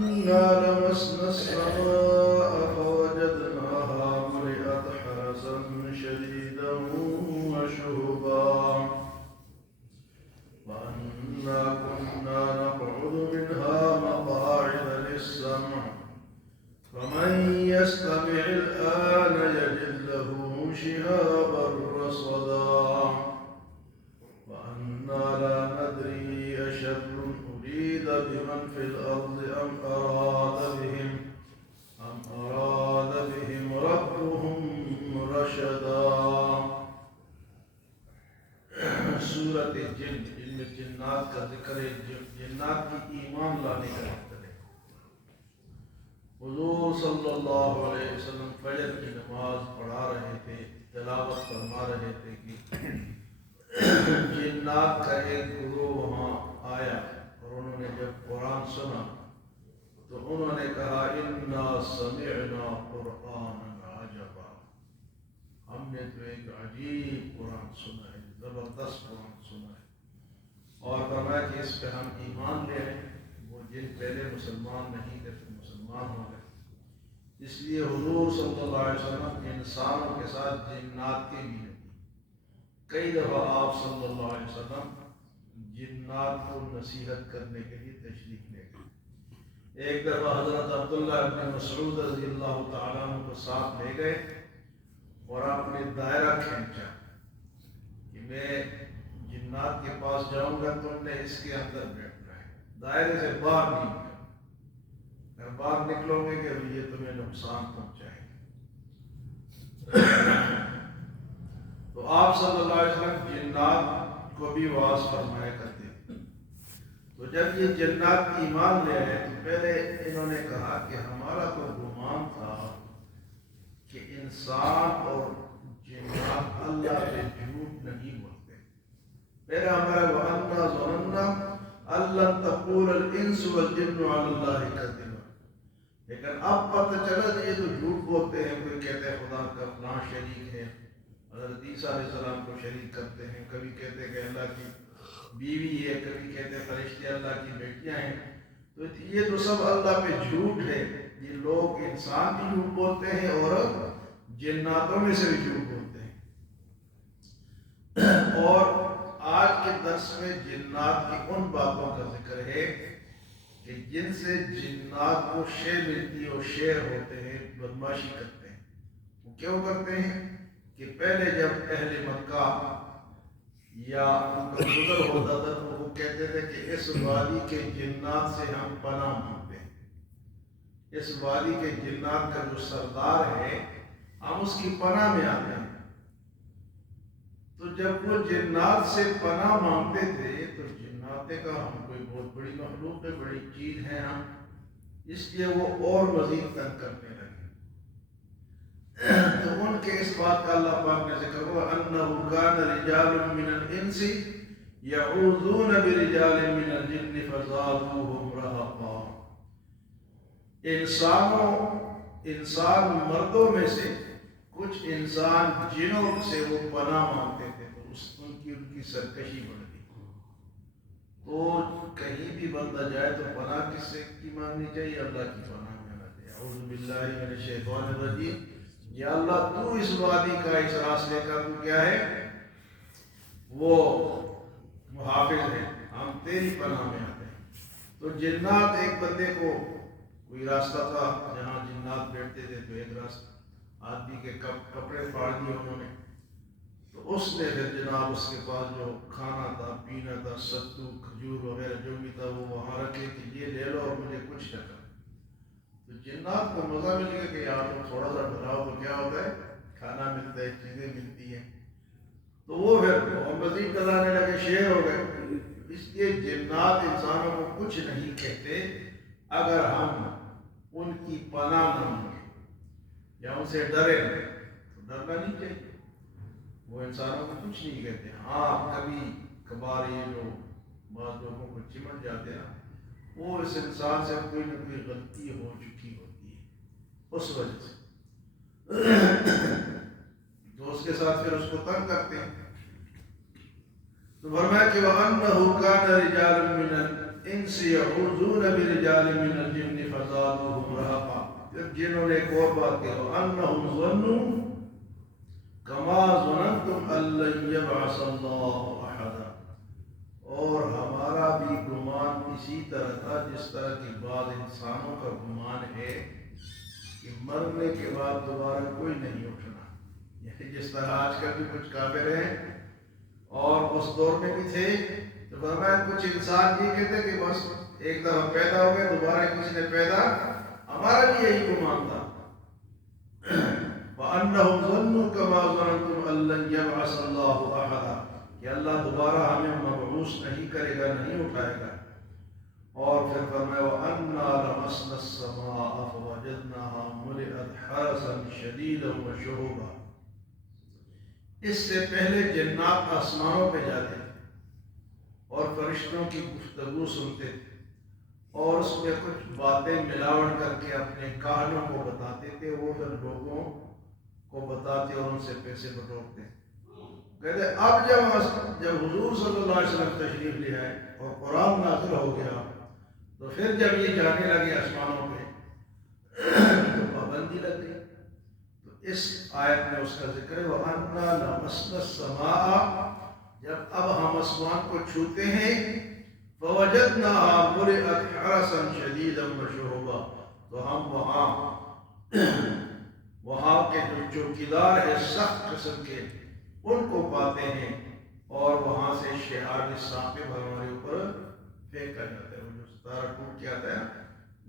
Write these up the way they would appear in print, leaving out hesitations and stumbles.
وأنا لمسنا السماء فوجدناها ملئت حرسا شديدا وشهبا وأنا كنا نقعد منها مقاعد للسمع فمن يستمع الآن يجد له شهابا رصدا وأنا لا ندري أشر أريد بمن في الأرض أم أراد بهم ربهم رشدا. سورۃ الجن، علم جنات کا ذکر ہے، جنات کی ایمان لانے کا ذکر ہے۔ حضور صلی اللہ علیہ وسلم فجر کی نماز پڑھا رہے تھے، تلاوت فرما رہے تھے کہ جنات کا ایک گروہ وہاں آیا اور انہوں نے جب قرآن سنا تو انہوں نے کہا انا سمعنا قرآنا عجبا، ہم نے تو ایک عجیب قرآن سنا ہے، زبردست قرآن سنا ہے، اور فرمایا کہ اس پہ ہم ایمان لے آئے۔ وہ جن پہلے مسلمان نہیں تھے پھر مسلمان ہو گئے۔ اس لیے حضور صلی اللہ علیہ وسلم انسانوں کے ساتھ جنات کے بھی ہیں۔ کئی دفعہ آپ صلی اللہ علیہ وسلم جنات کو نصیحت کرنے کے لیے تشریف لے گئے۔ ایک دفعہ حضرت عبداللہ بن مسعود رضی اللہ تعالیٰ عنہ کو ساتھ لے گئے اور آپ نے دائرہ کھینچا کہ میں جنات کے پاس جاؤں گا، تم نے اس کے اندر بیٹھنا ہے، دائرے سے باہر نہیں جانا۔ اگر باہر نکلو گے کہ یہ تمہیں نقصان پہنچائے گا۔ تو آپ صلی اللہ علیہ وسلم جنات کو بھی واعظ فرمایا کرتے تھے۔ تو جب یہ جنات ایمان لے آئے تو پہلے انہوں نے کہا کہ ہمارا تو گمان تھا کہ انسان اور جنات اللہ پہ جھوٹ نہیں بولتے۔ پہلے ہمارا وَأَنَّا ظَنَنَّا أَن لَّن تَقُولَ الْإِنسُ وَالْجِنُّ عَلَى اللَّهِ كَذِبًا، لیکن اب پتہ چلا کہ یہ تو جھوٹ بولتے ہیں۔ کوئی کہتے ہیں خدا کا فلاں شریک ہے، حضرت عیسیٰ علیہ السلام کو شریک کرتے ہیں، کبھی کہتے ہیں کہ اللہ کی بیوی ہے، کبھی کہتے ہیں فرشتے اللہ کی بیٹیاں ہیں۔ تو یہ تو سب اللہ پہ جھوٹ ہے۔ یہ لوگ انسان بھی جھوٹ بولتے ہیں اور جناتوں میں سے بھی جھوٹ بولتے ہیں۔ اور آج کے درس میں جنات کی ان باتوں کا ذکر ہے کہ جن سے جنات کو شے ملتی اور شیر ہوتے ہیں، بدماشی کرتے ہیں۔ وہ کیوں کرتے ہیں کہ پہلے جب اہل مکہ یا ان کا گزر ہوتا تھا تو وہ کہتے تھے کہ اس وادی کے جنات سے ہم پناہ مانگتے ہیں، اس وادی کے جنات کا جو سردار ہے ہم اس کی پناہ میں آتے ہیں۔ تو جب وہ جنات سے پناہ مانگتے تھے تو جنات نے کہا ہم کوئی بہت بڑی مخلوق ہے، بڑی چیز ہے ہم، اس لیے وہ اور مزید تنگ کرنے لگے۔ تو ان کے اس بات کا اللہ پاک نے ذکر ہوا انہ کان رجال من الانس یعوذون برجال من الجن فزادوهم رہقا۔ انسان مردوں میں سے کچھ انسان جنوں سے وہ پناہ مانگتے تھے تو ان کی سرکشی بڑھ گئی۔ تو کہیں بھی بندہ جائے تو پناہ کس سے کی مانگنی چاہیے؟ اللہ کی پناہ مانگنا چاہیے۔ اعوذ باللہ من الشیطان الرجیم، یا اللہ تو اس وادی کا اس راستے کا تو کیا ہے، وہ محافظ ہے، ہم تیری پناہ میں آتے ہیں۔ تو جنات ایک بندے کو کوئی راستہ تھا جہاں جنات بیٹھتے تھے، تو ایک راستہ آدمی کے کپڑے پھاڑ دیے انہوں نے، تو اس نے پھر جناب اس کے پاس جو کھانا تھا، پینا تھا، ستو کھجور وغیرہ جو بھی تھا وہ وہاں رکھے کہ یہ لے لو اور مجھے کچھ نہ کرو۔ تو جنات کو مزہ مل گیا کہ یار تو تھوڑا سا ڈراؤ تو کیا ہوتا ہے، کھانا ملتا ہے، چیزیں ملتی ہیں۔ تو وہ پھر مزید ڈرانے لگے، شیر ہو گئے۔ اس لیے جنات انسانوں کو کچھ نہیں کہتے اگر ہم ان کی پناہ نہ مانگیں یا ان سے ڈریں، تو ڈرنا نہیں چاہیے۔ وہ انسانوں کو کچھ نہیں کہتے۔ ہاں کبھی کبھار یہ جو بعض لوگوں کو چمٹ جاتے ہیں وہ اس انسان سے کوئی نہ کوئی غلطی ہو چکی ہوتی ہے، اس وجہ سے تو اس کے ساتھ پھر اس کو تنگ کرتے ہیں۔ تو فرمایا کہ وَأَنَّهُ كَانَ رِجَالٌ مِّنَ الانس يعوذون برجال من الجن فزادوهم رهقا. پھر جنہوں نے ایک اور بات کہی وانہم ظنوا کما ظننتم ان لن یبعث اللہ احدا، اور ہمارا بھی گمان اسی طرح تھا جس طرح کی بعض انسانوں کا گمان ہے کہ مرنے کے بعد دوبارہ کوئی نہیں اٹھنا. یعنی جس طرح آج کل بھی کچھ کافر ہیں اور اس دور میں بھی تھے، تو فرمایا کچھ انسان یہ کہتے کہ بس ایک دفعہ پیدا ہو گئے دوبارہ کسی نے پیدا، ہمارا بھی یہی گمان تھا. وَأَنَّهُمْ ظَنُّوا كَمَا ظَنَنتُمْ أَن لَّن يَبْعَثَ اللَّهُ أَحَدًا، کہ اللہ دوبارہ ہمیں مبعوث نہیں کرے گا، نہیں اٹھائے گا. اور پھر فرمایا وَأَنَّا لَمَسْنَا السَّمَاءَ فَوَجَدْنَاهَا مُلِئَتْ حَرَسًا شَدِيدًا وَشُهُبًا. اس سے پہلے جنات آسمانوں پہ جاتے اور فرشتوں کی گفتگو سنتے تھے اور اس میں کچھ باتیں ملاوٹ کر کے اپنے کہانوں کو بتاتے تھے، وہ پھر لوگوں کو بتاتے اور ان سے پیسے بٹورتے. کہتے اب جب حضور صلی اللہ علیہ وسلم تشریف لے آئے اور قرآن نازل ہو گیا تو پھر جب یہ جانے لگے آسمانوں پہ تو پابندی لگ گئی. تو اس آیت میں اس کا ذکر ہے وَأَنَّا لَمَسْنَا السَّمَاءَ، جب اب ہم آسمان کو چھوتے ہیں فَوَجَدْنَاهَا مُلِئَتْ حَرَسًا شَدِيدًا وَشُهُبًا، تو ہم وہاں کے جو چوکیدار ہیں سخت قسم کے ان کو پاتے ہیں اور وہاں سے شہاب ثاقب ہمارے اوپر پھینکا جاتا ہے. وہ جو ستارہ ٹوٹ کے آتا ہے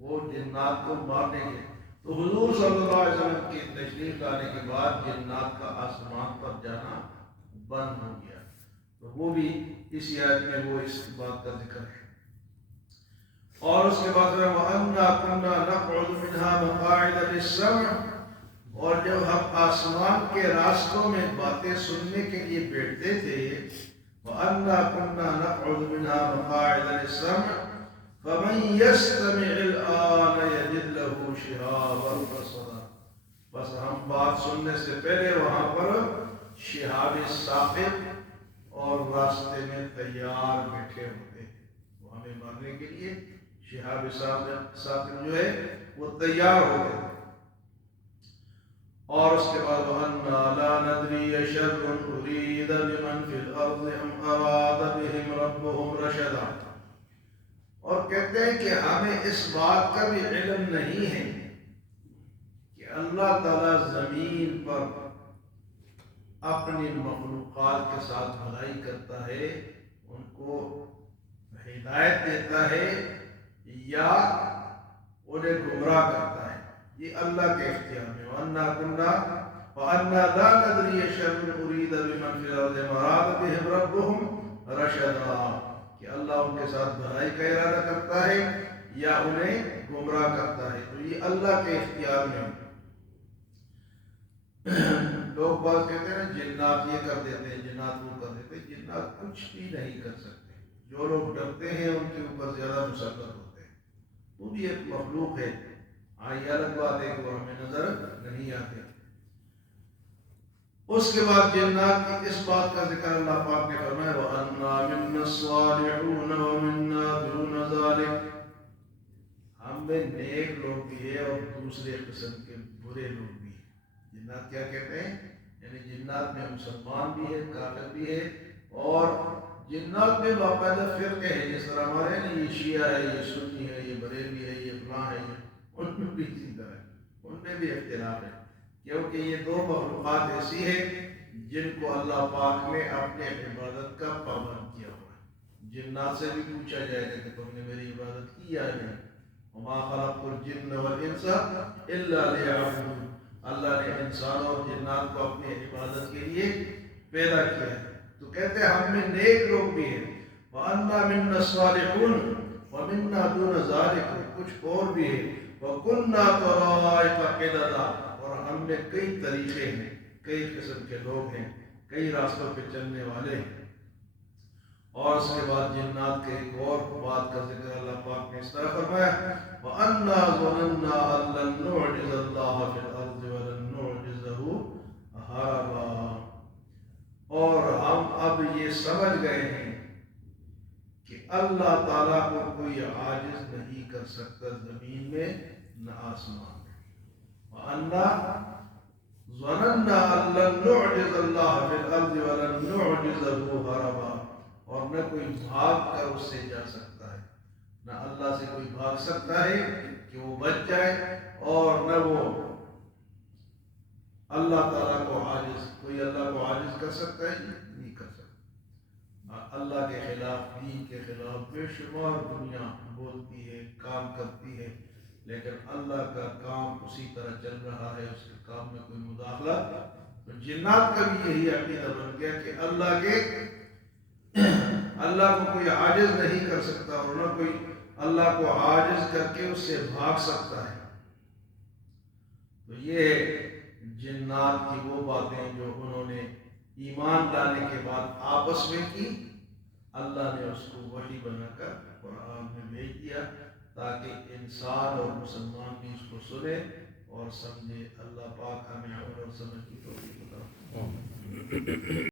وہ جنات کو مارنے کے. تو حضور صلی اللہ علیہ وسلم کی تشریف لانے کے بعد جنات کا آسمان پر جانا بند ہو گیا. تو وہ بھی اسی آیت میں وہ اس بات کا ذکر ہے. اور اس کے بعد وَأَنَّا كُنَّا نَقْعُدُ مِنْهَا مَقَاعِدَ لِلسَّمْعِ، اور جب ہم آسمان کے راستوں میں باتیں سننے کے لیے بیٹھتے تھے وَأَنَّا كُنَّا نَقْعُدُ مِنْهَا مَقَاعِدَ لِلسَّمْعِ فَمَنْ يَسْتَمِعِ الْآنَ يَجِدْ لَهُ شِهَابًا رَصَدًا، بس ہم بات سننے سے پہلے وہاں پر شہاب ثاقب اور راستے میں تیار بیٹھے ہوتے ہیں. وہ ہمیں مارنے کے لیے شہاب ثاقب جو ہے وہ تیار ہوتے ہیں. اور اس کے بعد وَأَنَّا لَا نَدْرِي أَشَرٌّ أُرِيدَ بِمَنْ فِي الْأَرْضِ أَمْ أَرَادَ بِهِمْ رَبُّهُمْ رَشَدًا، اور کہتے ہیں کہ ہمیں اس بات کا بھی علم نہیں ہے کہ اللہ تعالیٰ زمین پر اپنی مخلوقات کے ساتھ بھلائی کرتا ہے، ان کو ہدایت دیتا ہے یا انہیں گمراہ کرتا ہے. یہ اللہ کے اختیار میں. وَأَنَّا لَا نَدْرِي أَشَرٌّ أُرِيدَ بِمَنْ فِي الْأَرْضِ أَمْ أَرَادَ بِهِمْ رَبُّهُمْ رَشَدًا، کہ اللہ ان کے ساتھ بھلائی کا ارادہ کرتا ہے یا انہیں گمراہ کرتا ہے. تو یہ اللہ کے اختیار میں. لوگ بات کہتے ہیں جنات یہ کر دیتے ہیں جنات وہ کر دیتے ہیں. جنات کچھ بھی نہیں کر سکتے. جو لوگ ڈرتے ہیں ان کے اوپر زیادہ مسلط ہوتے ہیں. وہ بھی ایک مخلوق ہے. یہ الگ بات ہے کہ وہ ہمیں نظر نہیں آتے. اس کے بعد جنات کی اس بات کا ذکر اللہ پاک نے فرمایا وَأَنَّا مِنَّا الصَّالِحُونَ وَمِنَّا دُونَ ذَلِكَ، ہم میں نیک لوگ بھی ہیں اور دوسرے قسم کے برے لوگ بھی ہیں. جنات کیا کہتے ہیں؟ یعنی جنات میں مسلمان بھی ہے، کافر بھی ہے، اور جنات میں باقاعدہ فرقے ہیں. جس طرح ہمارے ہیں یہ شیعہ ہے، یہ سنی ہے، یہ بریلوی ہے، یہ فلاں ہے، ان میں بھی اسی طرح ہے. ان میں بھی اختلاف ہے کیونکہ یہ دو مخلوقات ایسی ہیں جن کو اللہ پاک نے اپنے عبادت کا پابند کیا ہوا ہے. جنات سے بھی پوچھا جائے گا کہ تم نے میری عبادت کی یا نہیں. وما خلقت الجن والانس الا ليعبدون، اللہ نے انسانوں اور جنات کو اپنی عبادت کے لیے پیدا کیا ہے. تو کہتے ہیں ہم میں نیک لوگ بھی ہیں. وَأَنَّا مِنَّا الصَّالِحُونَ وَمِنَّا دُونَ ذَلِكَ، کچھ اور بھی ہے. وَكُنَّا طَرَائِقَ قِدَدًا، اور ہم میں کئی طریقے ہیں، کئی قسم کے لوگ ہیں، کئی راستوں پہ چلنے والے ہیں. اور اس کے بعد جنات کے ایک اور بات کا ذکر اللہ پاک نے اس طرح فرمایا وَأَنَّا ظَنَنَّا أَن لَّن نُّعْجِزَ اللَّهَ فِي الْأَرْضِ وَلَن نُّعْجِزَهُ هَرَبًا، اور ہم اب یہ سمجھ گئے ہیں کہ اللہ تعالیٰ کو کوئی عاجز نہیں کر سکتا زمین میں نہ آسمان میں. وَأَنَّا ظَنَنَّا أَن لَّن نُعْجِزَ اللَّهَ فِي الْأَرْضِ وَلَن نُعْجِزَهُ هَرَبًا. اور نہ کوئی بھاگ کر اس سے جا سکتا ہے، نہ اللہ سے کوئی بھاگ سکتا ہے کہ وہ بچ جائے، اور نہ وہ اللہ تعالیٰ کو عاجز، کوئی اللہ کو عاجز کر سکتا ہے؟ نہیں کر سکتا. اللہ کے خلاف، دین کے خلاف بے شمار دنیا بولتی ہے، کام کرتی ہے، لیکن اللہ کا کام اسی طرح چل رہا ہے، اس کے کام میں کوئی مداخلہ. تو جنات کا بھی یہی عقیدہ بن گیا کہ اللہ کو کوئی عاجز نہیں کر سکتا، اور نہ کوئی اللہ کو عاجز کر کے اس سے بھاگ سکتا ہے. تو یہ جنات کی وہ باتیں جو انہوں نے ایمان لانے کے بعد آپس میں کی، اللہ نے اس کو وحی بنا کر قرآن میں بھیج دیا تاکہ انسان اور مسلمان بھی اس کو سنے اور سمجھے. اللہ پاک ہمیں عمل اور سمجھ کی توفیق عطا فرمائے.